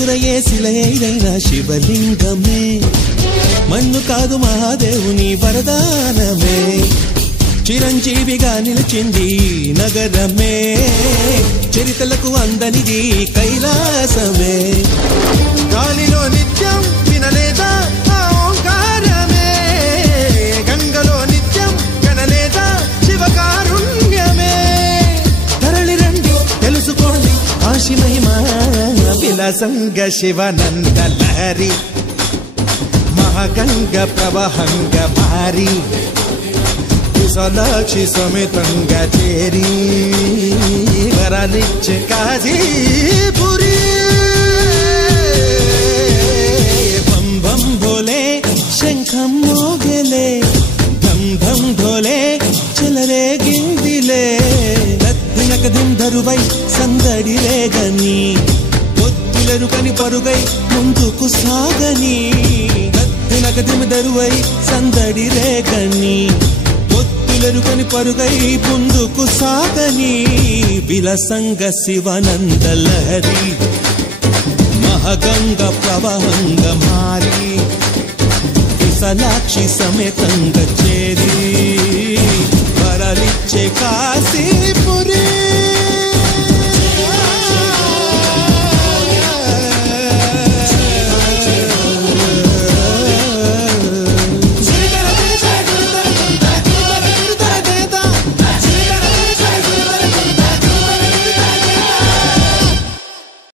ఎదురయ్యే శిలైన శివలింగమే, మన్ను కాదు మహాదేవుని వరదానమే, చిరంజీవిగా నిలిచింది నగరమే, చరితలకు అందనిది కైలాసమే. గాలిలో నిత్యం వినలేదా ఆ ఓంకారమే, గంగలో నిత్యం కనలేదా శివకారుణ్యమే. తరలి రండి తెలుసుకోండి కాశీ మహిమ, విలాసంగ శివనంద లహరి, మహాగంగ ప్రవహంగ భారీ, విశాలాక్షి సమేతంగా చేరి వరాలిచ్చే కాశీపురి. బం బం భోలే శంఖం మోగలే, ధం ధం ఢోలే చెలరే గిందిలే, దద్దినకదిం ధరువై సందడిలే గని, పొత్తులెరుకని పరుగై ముందుకు సాగని, దద్దినకదిం ధరువై సందడిలే గని, పొత్తులెరుకని పరుగై ముందుకు సాగని, విలసంగ శివనంద లహరి, మహగంగ ప్రవహంగ మారి, విశాలాక్షి సమేతంగా చేరి వరలిచ్చే కాశీపురి.